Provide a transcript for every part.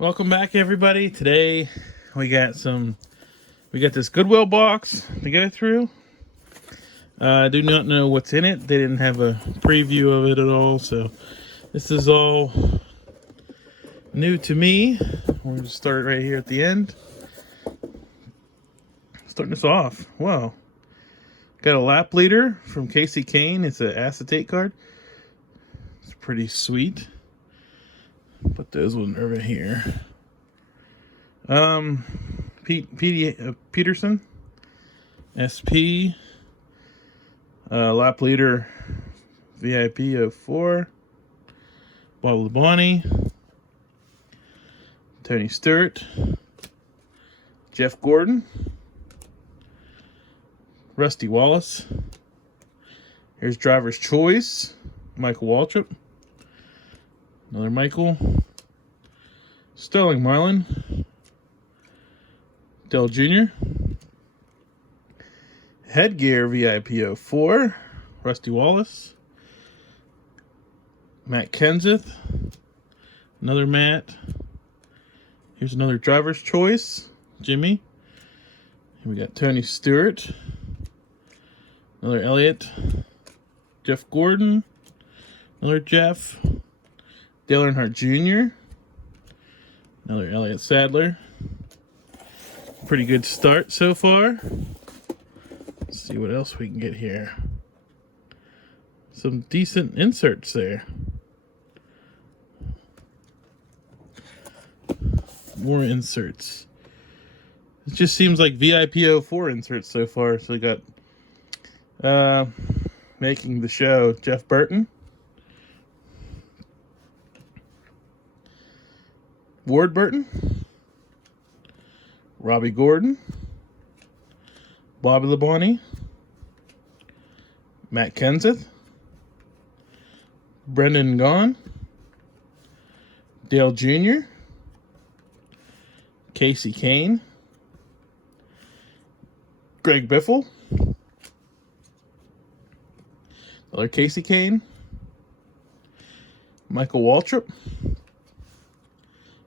Welcome back, everybody. Today we got this Goodwill box to go through. I do not know what's in it. They didn't have a preview of it at all, so this is all new to me. We're going to start right here at the end. Starting this off. Wow. Got a lap leader from Casey Kane. It's an acetate card. It's pretty sweet. Put those one over here. Peterson, SP, lap leader, VIP 04, Bob Labonte, Tony Stewart, Jeff Gordon, Rusty Wallace. Here's driver's choice, Michael Waltrip, another Michael, Sterling Marlin, Dell Jr., Headgear VIP 04, Rusty Wallace, Matt Kenseth, another Matt. Here's another driver's choice, Jimmy. Here we got Tony Stewart, another Elliott, Jeff Gordon, another Jeff, Dale Earnhardt Jr., another Elliott Sadler. Pretty good start so far. Let's see what else we can get here. Some decent inserts there. More inserts. It just seems like VIP 04 inserts so far. So we got making the show, Jeff Burton, Ward Burton, Robbie Gordon, Bobby Labonte, Matt Kenseth, Brendan Gaughan, Dale Jr., Casey Kane, Greg Biffle, another Casey Kane, Michael Waltrip,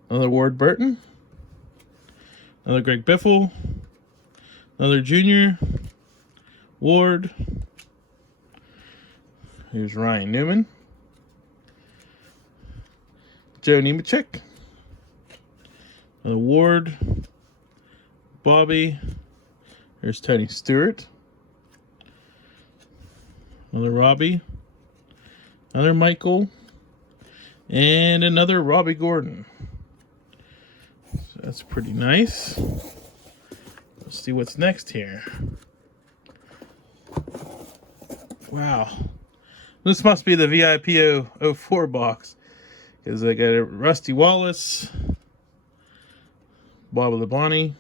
another Ward Burton, another Greg Biffle, another Junior, Ward. Here's Ryan Newman, Joe Nemechek, another Ward, Bobby. Here's Tony Stewart, another Robbie, another Michael, and another Robbie Gordon. So that's pretty nice. Let's see what's next here. Wow. This must be the VIP 04 box, because I got a Rusty Wallace, Bob Labonte,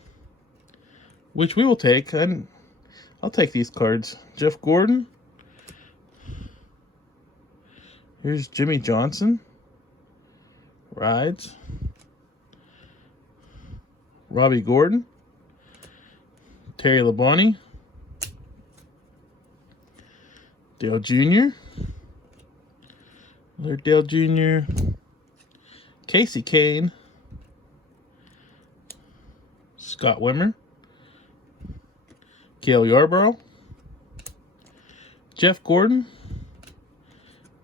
which we will take. I'll take these cards. Jeff Gordon. Here's Jimmy Johnson. Rides. Robbie Gordon. Terry Labonte. Dale Jr. Another Dale Jr. Casey Kane. Scott Wimmer. Cale Yarborough. Jeff Gordon.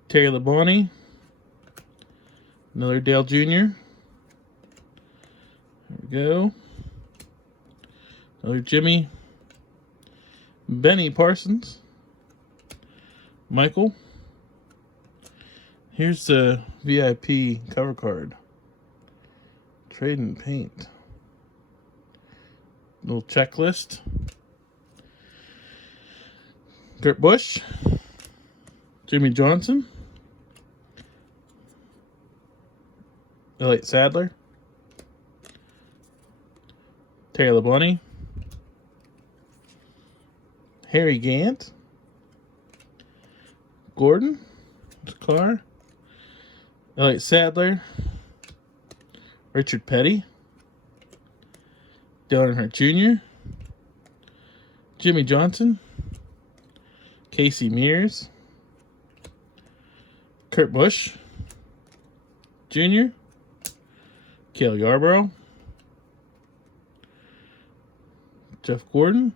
Terry Labonte. Another Dale Jr. There we go. Another Jimmy. Benny Parsons. Michael. Here's the VIP cover card. Trade and paint. Little checklist. Kurt Busch. Jimmy Johnson. Elliott Sadler. Terry Labonte. Harry Gant. Gordon. Car. Elliott Sadler. Richard Petty. Dale Earnhardt Jr. Jimmy Johnson. Casey Mears. Kurt Busch Jr. Cale Yarborough, Jeff Gordon,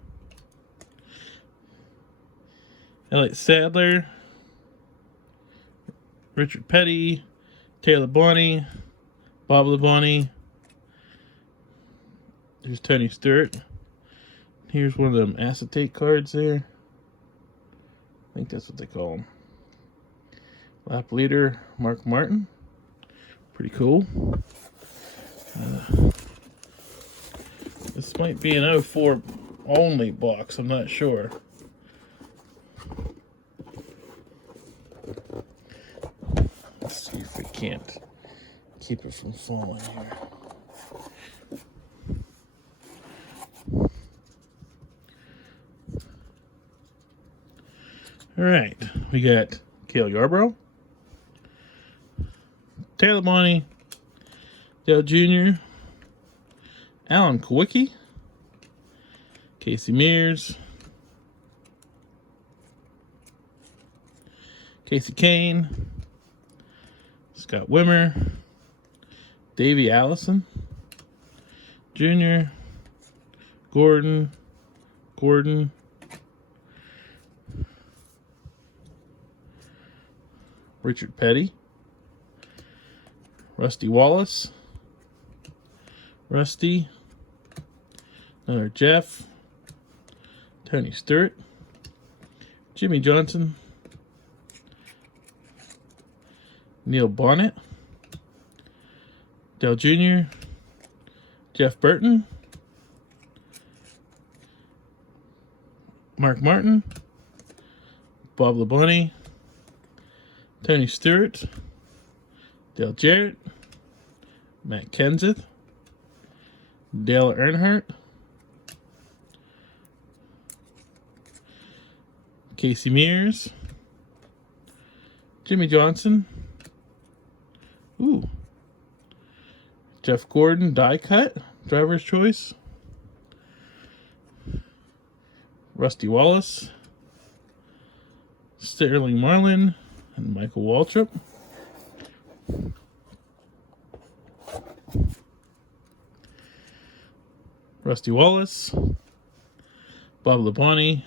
Elliott Sadler, Richard Petty, Taylor Bonney, Bob Labonte. There's Tony Stewart. Here's one of them acetate cards there. I think that's what they call them. Lap leader, Mark Martin. Pretty cool. This might be an 04 only box. I'm not sure. Let's see if we can't keep it from falling here. All right, we got Cale Yarborough, Taylor Bonney, Dale Jr., Alan Kowicki, Casey Mears, Casey Kane, Scott Wimmer, Davey Allison, Jr., Gordon, Richard Petty, Rusty Wallace, Rusty, another Jeff, Tony Stewart, Jimmy Johnson, Neil Bonnet, Dale Jr., Jeff Burton, Mark Martin, Bob Labonte, Tony Stewart, Dale Jarrett, Matt Kenseth, Dale Earnhardt, Casey Mears, Jimmy Johnson, Jeff Gordon die cut, driver's choice, Rusty Wallace, Sterling Marlin, and Michael Waltrip. Rusty Wallace, Bob Labonte,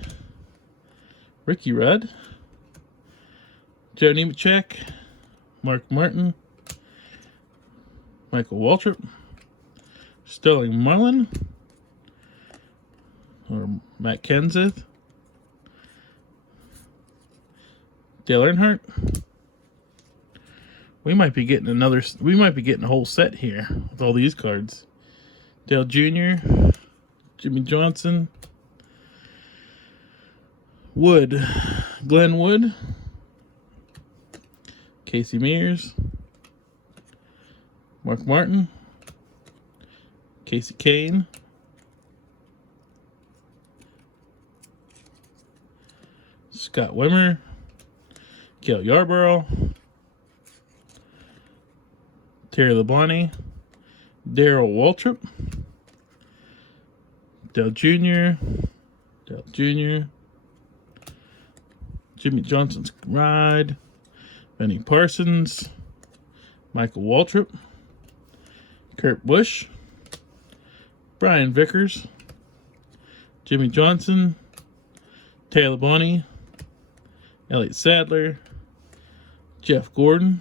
Ricky Rudd, Joe Nemechek, Mark Martin, Michael Waltrip, Sterling Marlin, or Matt Kenseth, Dale Earnhardt. We might be getting a whole set here with all these cards. Dale Jr., Jimmy Johnson, Wood, Glenn Wood, Casey Mears, Mark Martin, Casey Kane, Scott Wimmer, Cale Yarborough, Terry Labonte, Darrell Waltrip, Dale Jr., Jimmy Johnson's ride, Benny Parsons, Michael Waltrip, Kurt Busch, Brian Vickers, Jimmy Johnson, Taylor Bonney, Elliott Sadler, Jeff Gordon,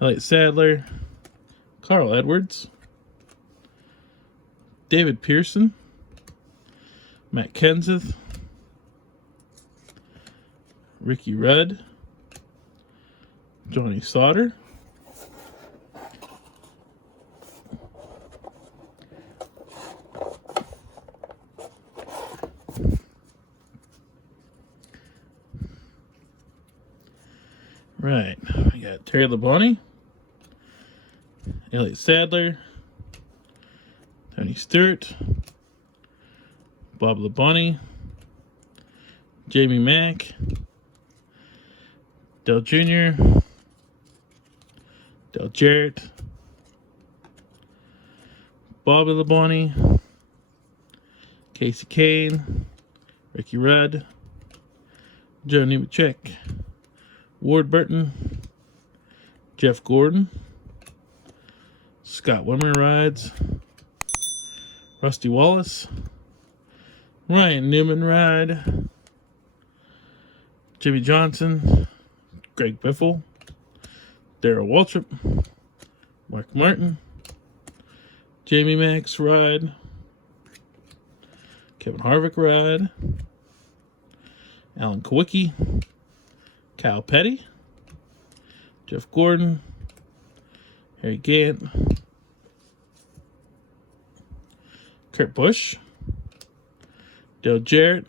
Elliott Sadler, Carl Edwards, David Pearson, Matt Kenseth, Ricky Rudd, Johnny Sauter, right, we got Terry Labonte, Elliott Sadler, Tony Stewart, Bob Labonte, Jamie Mack, Dale Jr., Dale Jarrett, Bobby Labonte, Casey Kane, Ricky Rudd, Joe Nemechek, Ward Burton, Jeff Gordon, Scott Wimmer rides. Rusty Wallace. Ryan Newman ride. Jimmy Johnson. Greg Biffle. Darrell Waltrip. Mark Martin. Jamie Max ride. Kevin Harvick ride. Alan Kawicki. Kyle Petty. Jeff Gordon. Harry Gant. Kurt Busch. Dale Jarrett.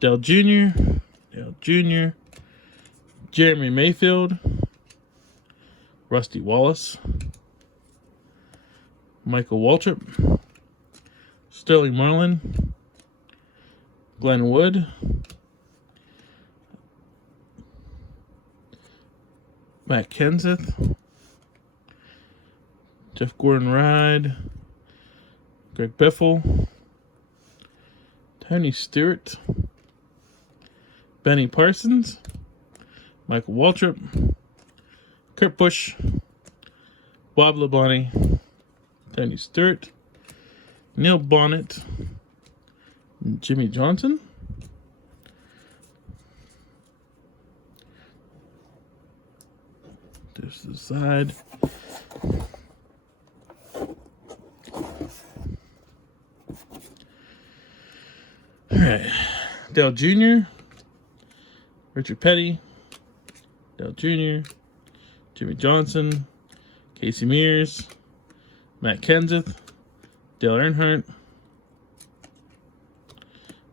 Dale Jr. Dale Jr. Jeremy Mayfield. Rusty Wallace. Michael Waltrip. Sterling Marlin. Glenn Wood. Matt Kenseth. Jeff Gordon ride. Greg Biffle. Tony Stewart. Benny Parsons. Michael Waltrip. Kurt Busch. Bob Labonte. Tony Stewart. Neil Bonnet. Jimmy Johnson. There's the side. All right. Dale Jr. Richard Petty. Dale Jr. Jimmy Johnson. Casey Mears. Matt Kenseth. Dale Earnhardt.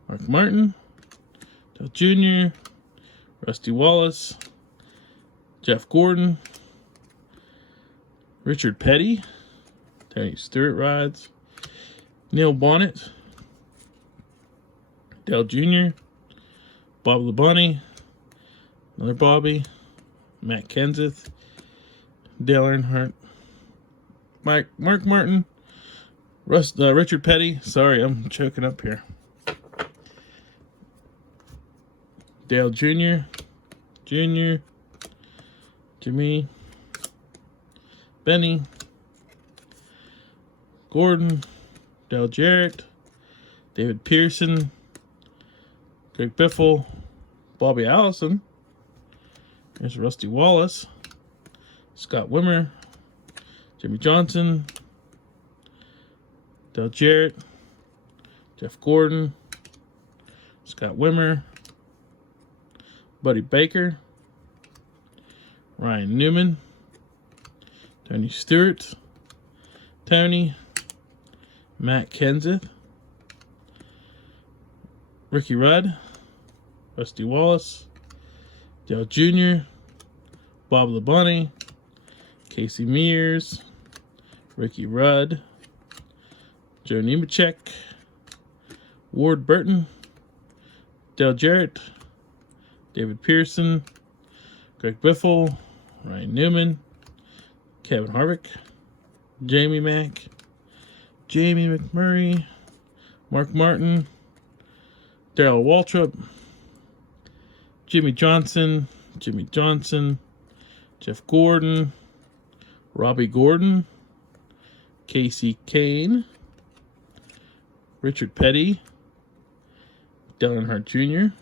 Mark Martin. Dale Jr. Rusty Wallace. Jeff Gordon. Richard Petty. Tony Stewart rides. Neil Bonnet. Dale Jr. Bob Labonte. Another Bobby. Matt Kenseth. Dale Earnhardt. Mark Martin. Richard Petty. Sorry, I'm choking up here. Dale Jr. Jimmy. Benny. Gordon. Dale Jarrett. David Pearson. Greg Biffle. Bobby Allison. There's Rusty Wallace. Scott Wimmer. Jimmy Johnson. Dale Jarrett. Jeff Gordon. Scott Wimmer. Buddy Baker. Ryan Newman. Tony Stewart. Tony. Matt Kenseth. Ricky Rudd. Rusty Wallace. Dale Jr. Bob Labonte. Casey Mears. Ricky Rudd. Joe Nemechek. Ward Burton. Dale Jarrett. David Pearson. Greg Biffle. Ryan Newman. Kevin Harvick. Jamie Mack. Jamie McMurray. Mark Martin. Darrell Waltrip. Jimmy Johnson. Jeff Gordon. Robbie Gordon. Casey Kane. Richard Petty. Dale Earnhardt Jr.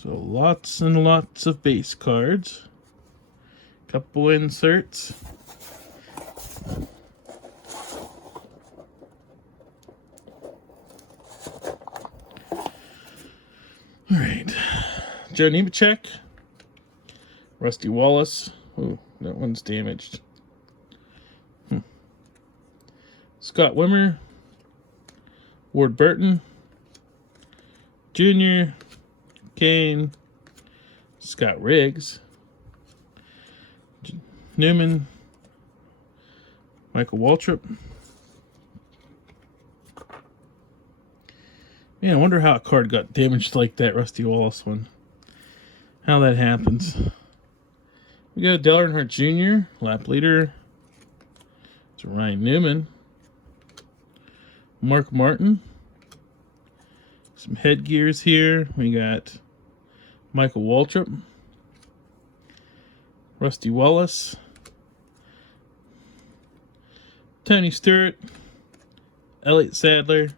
So lots and lots of base cards. Couple inserts. All right. Joe Nemechek. Rusty Wallace. Oh, that one's damaged. Scott Wimmer. Ward Burton. Jr. Kane. Scott Riggs. Newman. Michael Waltrip. Man, I wonder how a card got damaged like that Rusty Wallace one. How that happens. We got Dale Earnhardt Jr., lap leader. It's Ryan Newman. Mark Martin. Some headgears here. We got Michael Waltrip. Rusty Wallace, Tony Stewart, Elliott Sadler.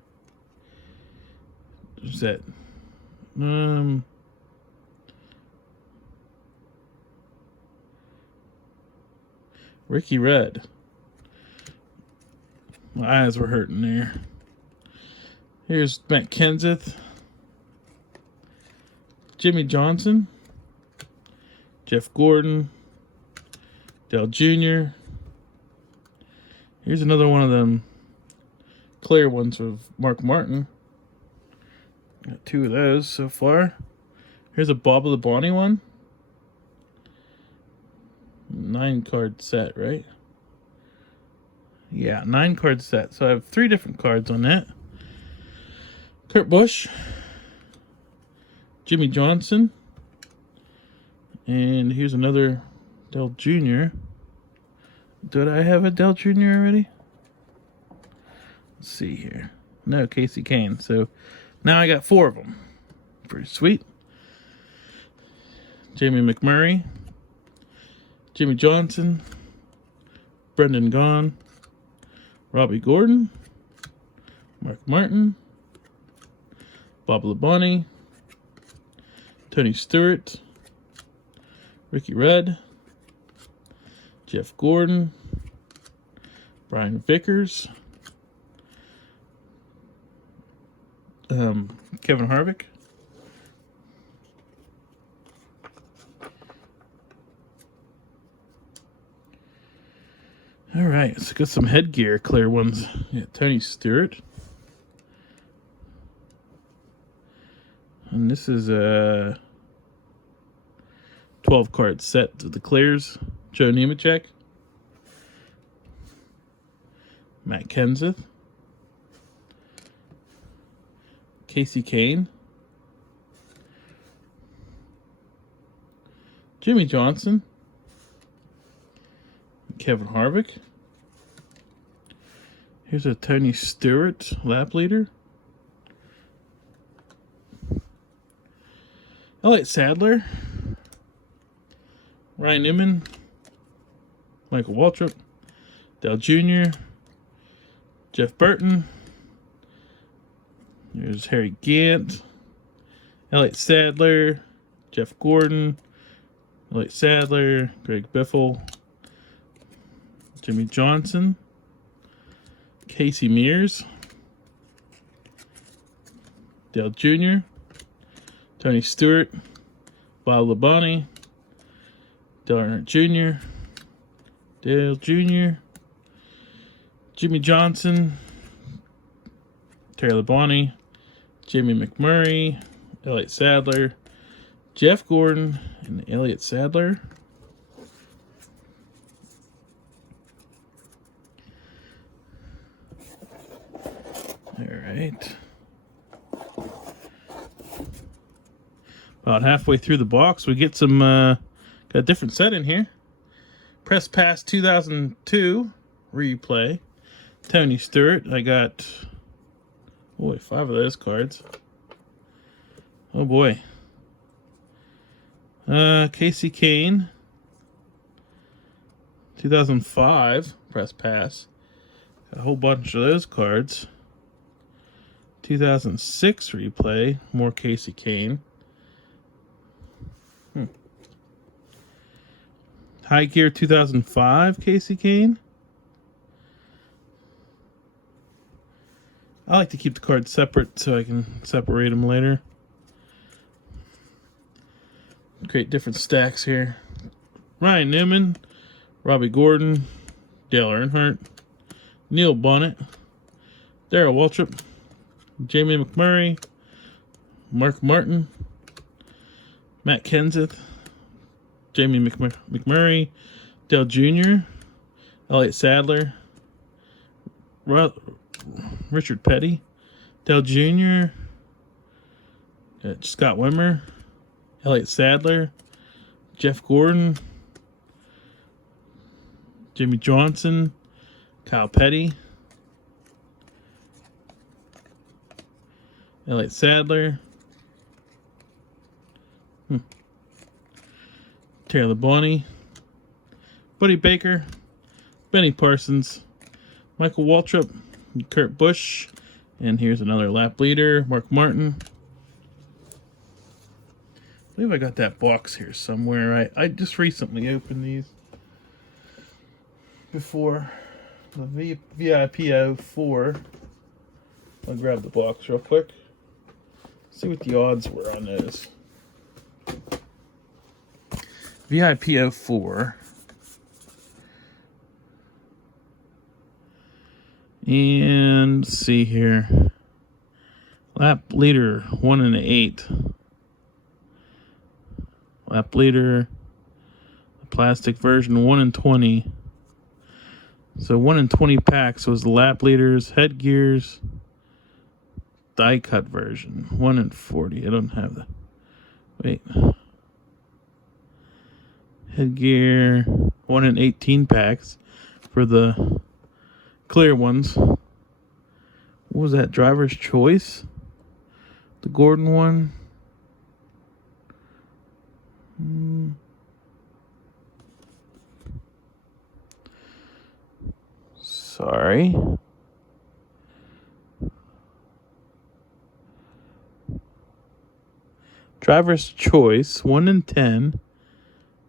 Who's that? Ricky Rudd. My eyes were hurting there. Here's Matt Kenseth, Jimmy Johnson, Jeff Gordon, Dale Jr. Here's another one of them clear ones of Mark Martin. Got 2 of those so far. Here's a Bob Labonte one. 9 card set, right? Yeah, 9 card set. So I have 3 different cards on that. Kurt Busch, Jimmy Johnson, and here's another Dale Jr. Did I have a Dale Jr. already? Let's see here. No, Casey Kane. So now I got 4 of them. Pretty sweet. Jamie McMurray, Jimmy Johnson, Brendan Gaughan, Robbie Gordon, Mark Martin, Bob Labonte, Tony Stewart, Ricky Rudd, Jeff Gordon, Brian Vickers, Kevin Harvick, all right, let's get some headgear clear ones. Yeah, Tony Stewart. And this is a 12 card set of the clears. Joe Nemechek, Matt Kenseth, Casey Kane, Jimmy Johnson, Kevin Harvick. Here's a Tony Stewart lap leader. Elliott Sadler, Ryan Newman, Michael Waltrip, Dale Jr., Jeff Burton. There's Harry Gant, Elliott Sadler, Jeff Gordon, Elliott Sadler, Greg Biffle, Jimmy Johnson, Casey Mears, Dale Jr., Tony Stewart, Bob Labonte, Dale Earnhardt Jr., Dale Jr., Jimmy Johnson, Terry Labonte, Jamie McMurray, Elliott Sadler, Jeff Gordon, and Elliott Sadler. All right. About halfway through the box, we get some, got a different set in here. Press Pass 2002 replay. Tony Stewart. I got, boy, 5 of those cards. Oh boy. Casey Kane. 2005 Press Pass. Got a whole bunch of those cards. 2006 replay. More Casey Kane. High Gear 2005 Casey Kane. I like to keep the cards separate so I can separate them later. Create different stacks here. Ryan Newman, Robbie Gordon, Dale Earnhardt, Neil Bonnet, Darrell Waltrip, Jamie McMurray, Mark Martin, Matt Kenseth, Jamie McMurray, Dale Jr., Elliott Sadler, Richard Petty, Dale Jr., Scott Wimmer, Elliott Sadler, Jeff Gordon, Jimmy Johnson, Kyle Petty, Elliott Sadler, Terry Labonte, Buddy Baker, Benny Parsons, Michael Waltrip, Kurt Busch, and here's another lap leader, Mark Martin. I believe I got that box here somewhere. I just recently opened these before the VIP 04. I'll grab the box real quick. See what the odds were on those. VIP 04. And let's see here. Lap leader 1 in 8. Lap leader, the plastic version 1 in 20. So 1 in 20 packs was the lap leaders, headgears, die cut version. 1 in 40. I don't have the. Wait. Headgear 1 in 18 packs for the clear ones. What was that? Driver's choice? The Gordon one? Sorry. Driver's choice 1 in 10.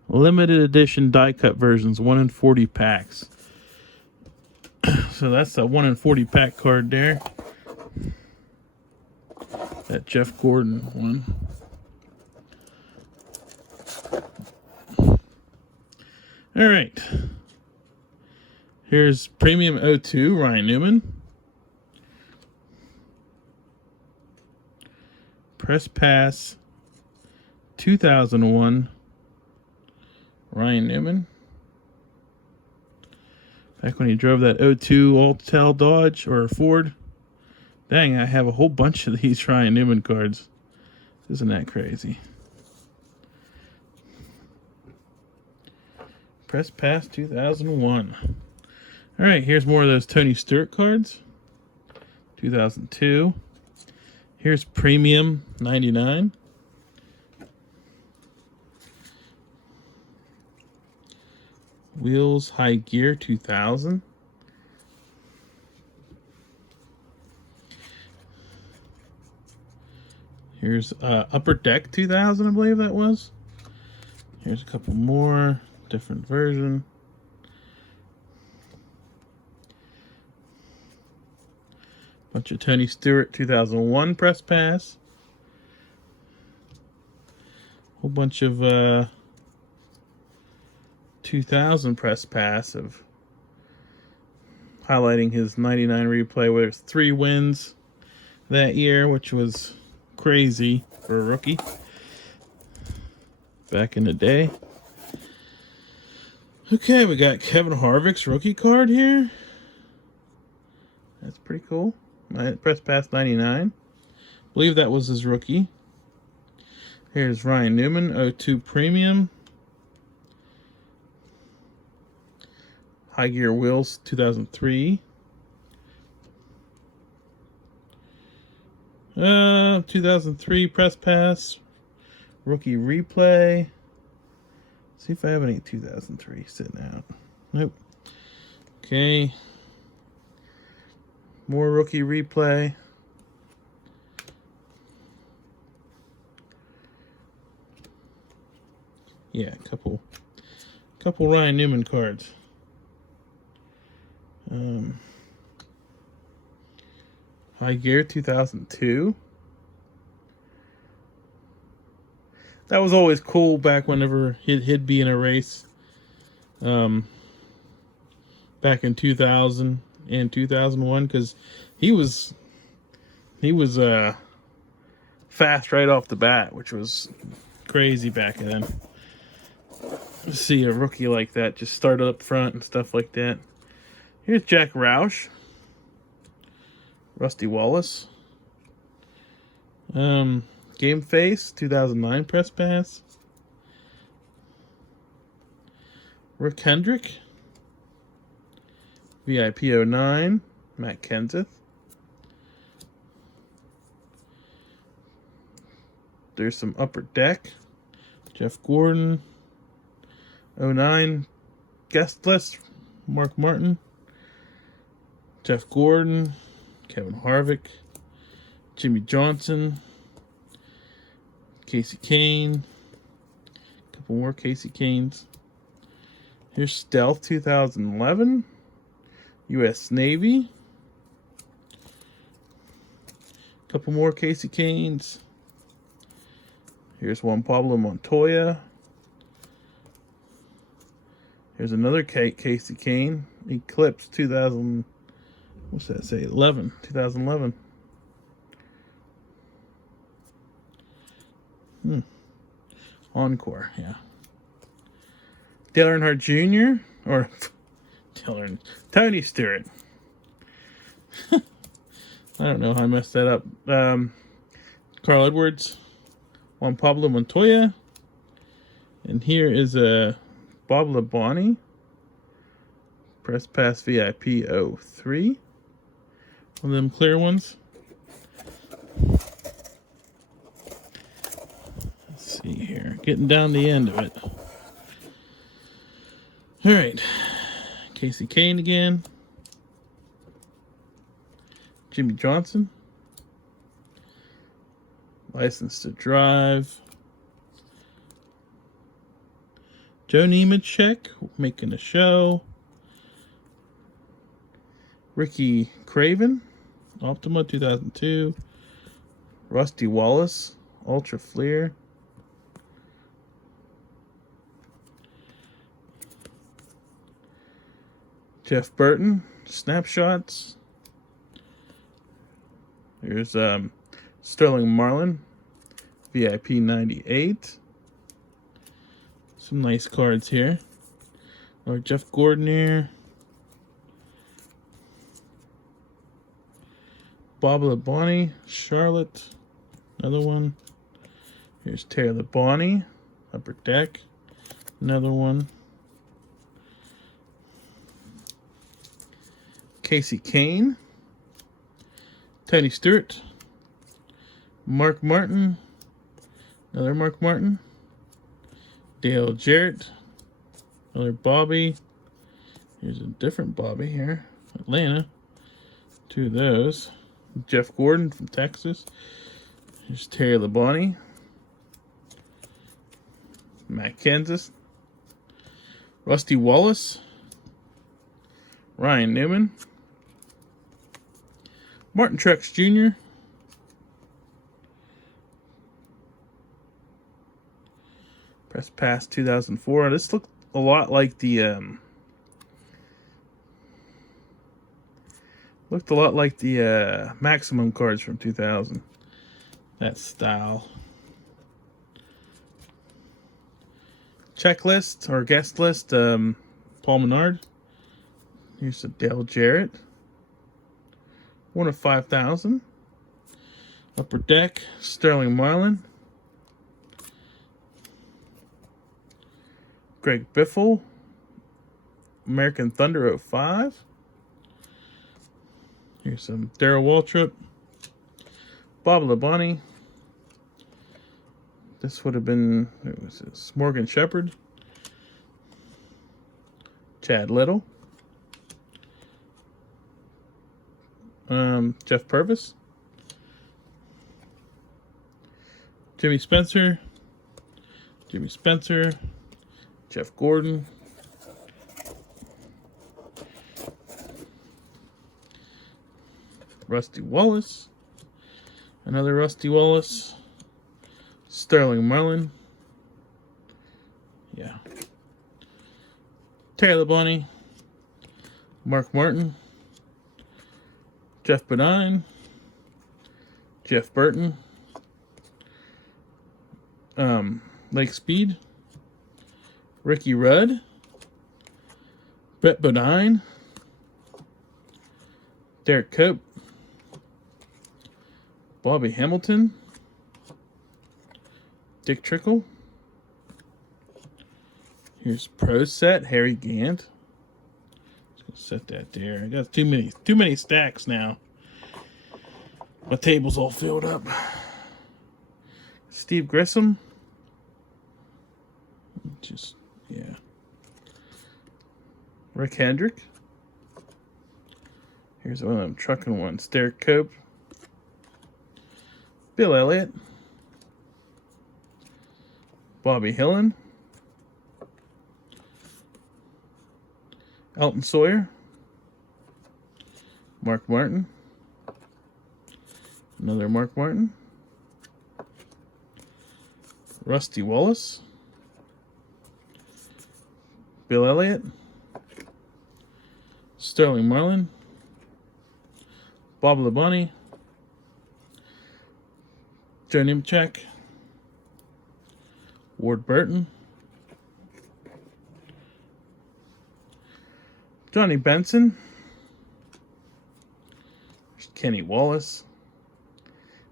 Limited edition die cut versions 1 in 40 packs. So that's a 1 in 40 pack card there. That Jeff Gordon one. All right. Here's Premium 02, Ryan Newman. Press Pass 2001, Ryan Newman. Back when he drove that 02 Alcatel Dodge or Ford. Dang, I have a whole bunch of these Ryan Newman cards. Isn't that crazy? Press Pass 2001. All right, here's more of those Tony Stewart cards. 2002. Here's Premium 99. Wheels High Gear 2000. Here's Upper Deck 2000, I believe that was. Here's a couple more, different version. Bunch of Tony Stewart 2001 Press Pass. Whole bunch of 2000 Press Pass of highlighting his 99 replay with 3 wins that year, which was crazy for a rookie back in the day. Okay, we got Kevin Harvick's rookie card here. That's pretty cool. Press Pass 99. I believe that was his rookie. Here's Ryan Newman, 02 Premium. High Gear Wheels 2003. 2003 Press Pass. Rookie Replay. See if I have any 2003 sitting out. Nope. Okay. More Rookie Replay. Yeah, a couple Ryan Newman cards. High Gear 2002. That was always cool back whenever he'd be in a race. Back in 2000 and 2001, because he was fast right off the bat, which was crazy back then. To see a rookie like that just start up front and stuff like that. Here's Jack Roush, Rusty Wallace, Game Face 2009 Press Pass, Rick Hendrick, VIP 09 Matt Kenseth. There's some Upper Deck, Jeff Gordon, 09 guest list: Mark Martin, Jeff Gordon, Kevin Harvick, Jimmy Johnson, Casey Kane, a couple more Casey Kanes. Here's Stealth 2011, U.S. Navy, a couple more Casey Kanes. Here's Juan Pablo Montoya. Here's another Casey Kane, Eclipse 2000. What's that say? 2011. Encore, yeah. Dale Earnhardt Jr. or Tony Stewart. I don't know how I messed that up. Carl Edwards, Juan Pablo Montoya, and here is a Bob Labonte, Press Pass VIP 03. One of them clear ones. Let's see here. Getting down the end of it. All right. Casey Kane again. Jimmy Johnson. License to Drive. Joe Nemechek making a show. Ricky Craven, Optima 2002. Rusty Wallace, Ultra Fleer. Jeff Burton, Snapshots. Here's Sterling Marlin, VIP 98. Some nice cards here. Or Jeff Gordon here. Bob Labonte, Charlotte. Another one. Here's Terry Labonte, Upper Deck. Another one. Casey Kane. Tony Stewart. Mark Martin. Another Mark Martin. Dale Jarrett. Another Bobby. Here's a different Bobby here. Atlanta. Two of those. Jeff Gordon from Texas. Here's Terry Labonte. Matt Kansas. Rusty Wallace. Ryan Newman. Martin Truex Jr. Press Pass 2004. This looked a lot like the Maximum cards from 2000. That style. Checklist or guest list. Paul Menard. Here's the Dale Jarrett. 1 of 5,000. Upper Deck. Sterling Marlin. Greg Biffle. American Thunder 05. Here's some Darrell Waltrip. Bob Labonte. This would have been, what was this? Morgan Shepherd. Chad Little. Jeff Purvis. Jimmy Spencer. Jeff Gordon. Rusty Wallace. Another Rusty Wallace. Sterling Marlin. Yeah. Terry Labonte. Mark Martin. Jeff Bodine. Jeff Burton. Lake Speed. Ricky Rudd. Brett Bodine. Derek Cope. Bobby Hamilton. Dick Trickle. Here's Pro Set, Harry Gant. Let's set that there. I got too many stacks now. My table's all filled up. Steve Grissom. Yeah. Rick Hendrick. Here's one of them trucking ones. Derek Cope. Bill Elliott. Bobby Hillen. Elton Sawyer. Mark Martin. Another Mark Martin. Rusty Wallace. Bill Elliott. Sterling Marlin. Bob Labonte. Joe Nemechek. Ward Burton. Johnny Benson. There's Kenny Wallace.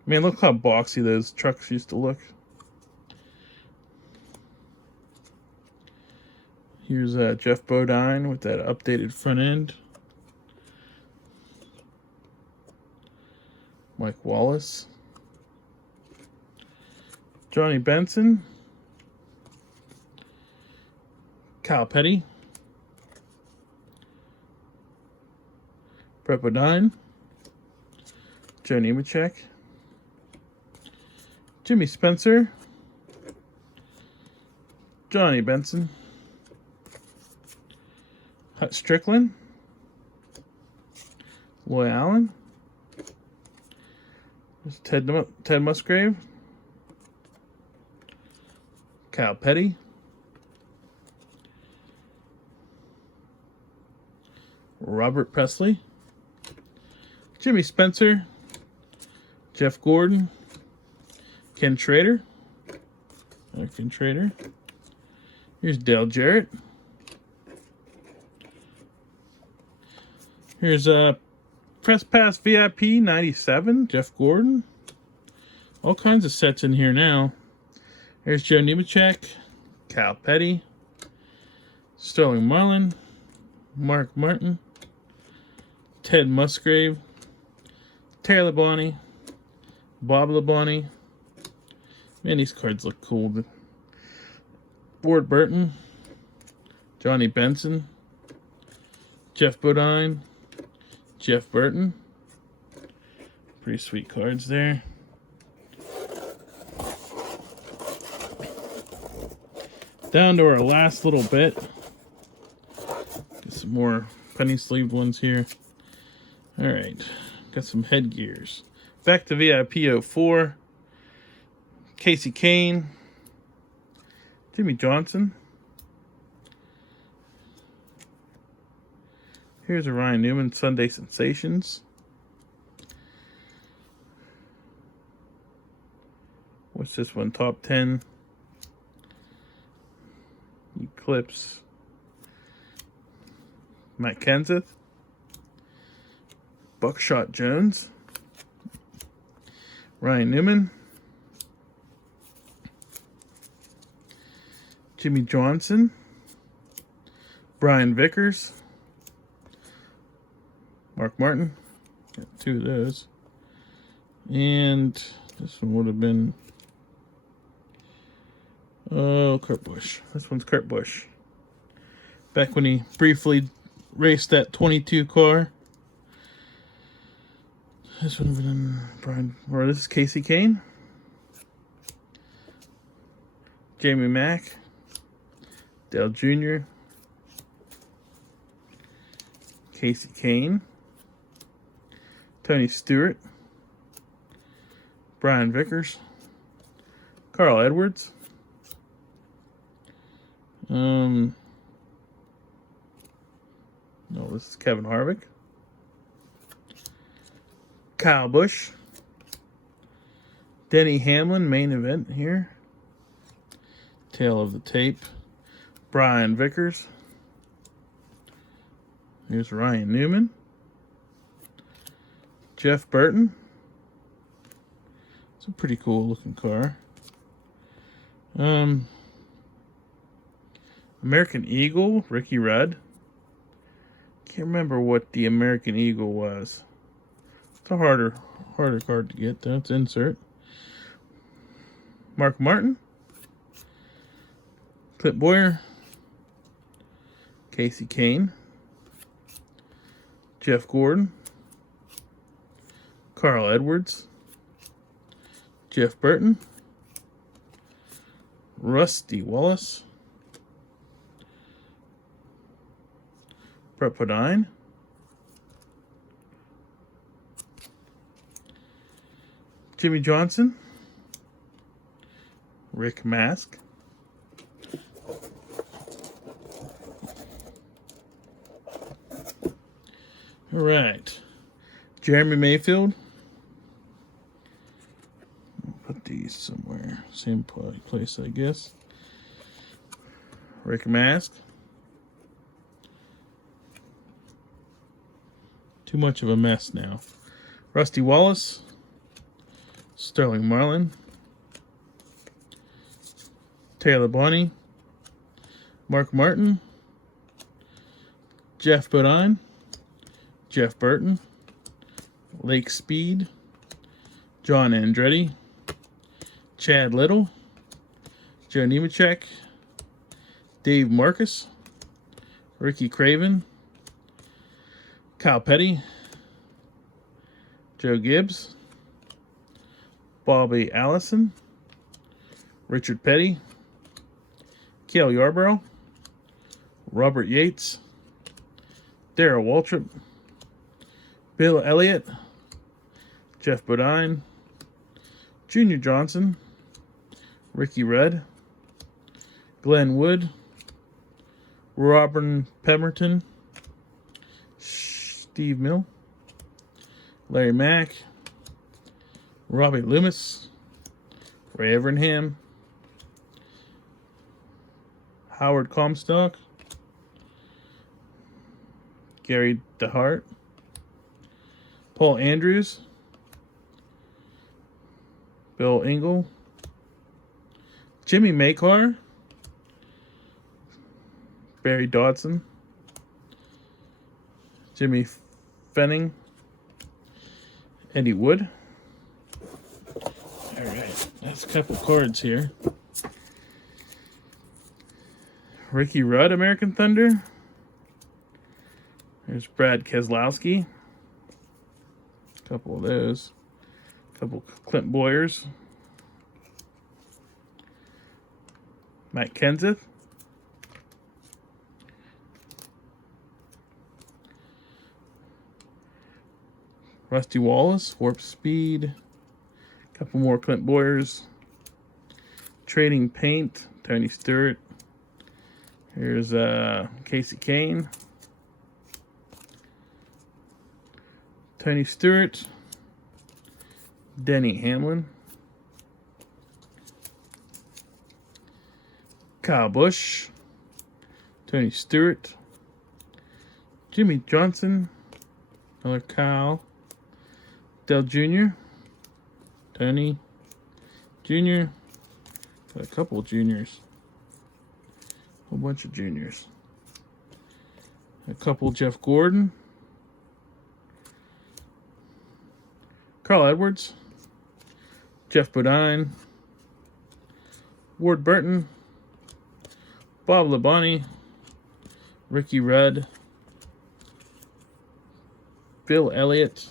Man, look how boxy those trucks used to look. Here's Jeff Bodine with that updated front end. Mike Wallace. Johnny Benson. Kyle Petty. Brett Bodine. Joe Nemechek. Jimmy Spencer. Johnny Benson. Hut Strickland. Loy Allen. There's Ted Musgrave. Kyle Petty. Robert Presley. Jimmy Spencer. Jeff Gordon. Ken Schrader. Ken Schrader. Here's Dale Jarrett. Here's Press Pass VIP 97, Jeff Gordon. All kinds of sets in here now. Here's Joe Nemechek, Kyle Petty, Sterling Marlin, Mark Martin, Ted Musgrave, Terry Labonte, Bob Labonte. Man, these cards look cool. Ward Burton, Johnny Benson, Jeff Bodine, Jeff Burton. Pretty sweet cards there. Down to our last little bit. Get some more penny sleeved ones here. Alright. Got some headgears. Back to VIP 04. Casey Kane. Jimmy Johnson. Here's a Ryan Newman Sunday Sensations. What's this one? Top 10. Eclipse. Matt Kenseth. Buckshot Jones. Ryan Newman. Jimmy Johnson. Brian Vickers. Mark Martin. Got two of those. And this one would have been... oh, Kurt Busch. This one's Kurt Busch. Back when he briefly raced that 22 car. This one would have been Brian... or this is Casey Kane. Jamie Mack. Dale Jr. Casey Kane. Tony Stewart. Brian Vickers. Carl Edwards. No, this is Kevin Harvick. Kyle Busch. Denny Hamlin, main event here. Tail of the tape. Brian Vickers. Here's Ryan Newman. Jeff Burton. It's a pretty cool looking car. American Eagle, Ricky Rudd. Can't remember what the American Eagle was. It's a harder card to get though. It's insert. Mark Martin. Clint Boyer. Casey Kane. Jeff Gordon, Carl Edwards, Jeff Burton, Rusty Wallace, Brett Podine, Jimmy Johnson, Rick Mask, all right, Jeremy Mayfield. I'll put these somewhere, same place, I guess. Rick Mask. Too much of a mess now. Rusty Wallace, Sterling Marlin, Taylor Bonney, Mark Martin, Jeff Bodine, Jeff Burton, Lake Speed, John Andretti, Chad Little, Joe Nemechek, Dave Marcus, Ricky Craven, Kyle Petty, Joe Gibbs, Bobby Allison, Richard Petty, Cale Yarborough, Robert Yates, Darrell Waltrip, Bill Elliott, Jeff Bodine, Junior Johnson, Ricky Rudd, Glenn Wood, Robin Pemberton, Steve Mill, Larry Mack, Robbie Loomis, Ray Evernham, Howard Comstock, Gary DeHart, Paul Andrews, Bill Engel, Jimmy Makar, Barry Dodson, Jimmy Fenning, Eddie Wood. All right, that's a couple cards here. Ricky Rudd, American Thunder. There's Brad Keselowski. A couple of those. A couple Clint Boyers. Matt Kenseth. Rusty Wallace, Warp Speed. A couple more Clint Boyers. Trading Paint, Tony Stewart. Here's Casey Kane. Tony Stewart. Denny Hamlin. Kyle Busch. Tony Stewart. Jimmy Johnson. Another Kyle. Dale Jr. Tony Jr. Got a couple of juniors. A whole bunch of juniors. A couple Jeff Gordon. Carl Edwards. Jeff Bodine. Ward Burton. Bob Labonte. Ricky Rudd. Bill Elliott.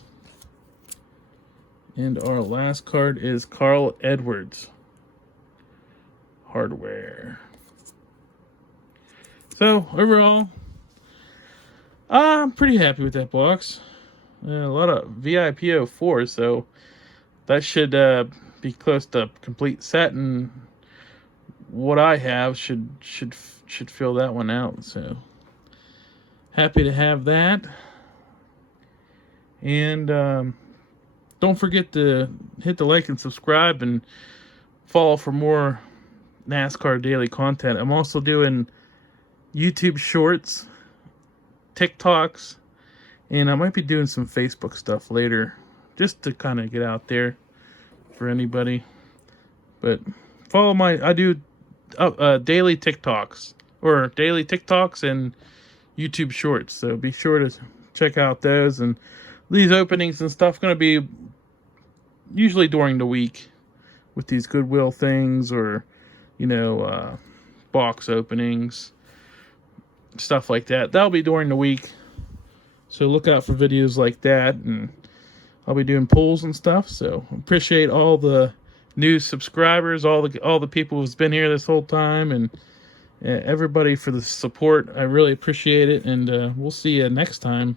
And our last card is Carl Edwards. Hardware. So, overall, I'm pretty happy with that box. A lot of VIP 04, so that should be close to complete set, and what I have should fill that one out. So, happy to have that. And don't forget to hit the like and subscribe and follow for more NASCAR daily content. I'm also doing YouTube shorts, TikToks, and I might be doing some Facebook stuff later just to kind of get out there for anybody. But follow I do daily TikToks and YouTube shorts, so be sure to check out those. And these openings and stuff going to be usually during the week with these Goodwill things, or box openings, stuff like that. That'll be during the week. So look out for videos like that, and I'll be doing polls and stuff. So appreciate all the new subscribers, all the people who's been here this whole time, and everybody for the support. I really appreciate it, and we'll see you next time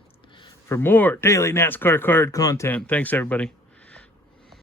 for more daily NASCAR card content. Thanks, everybody.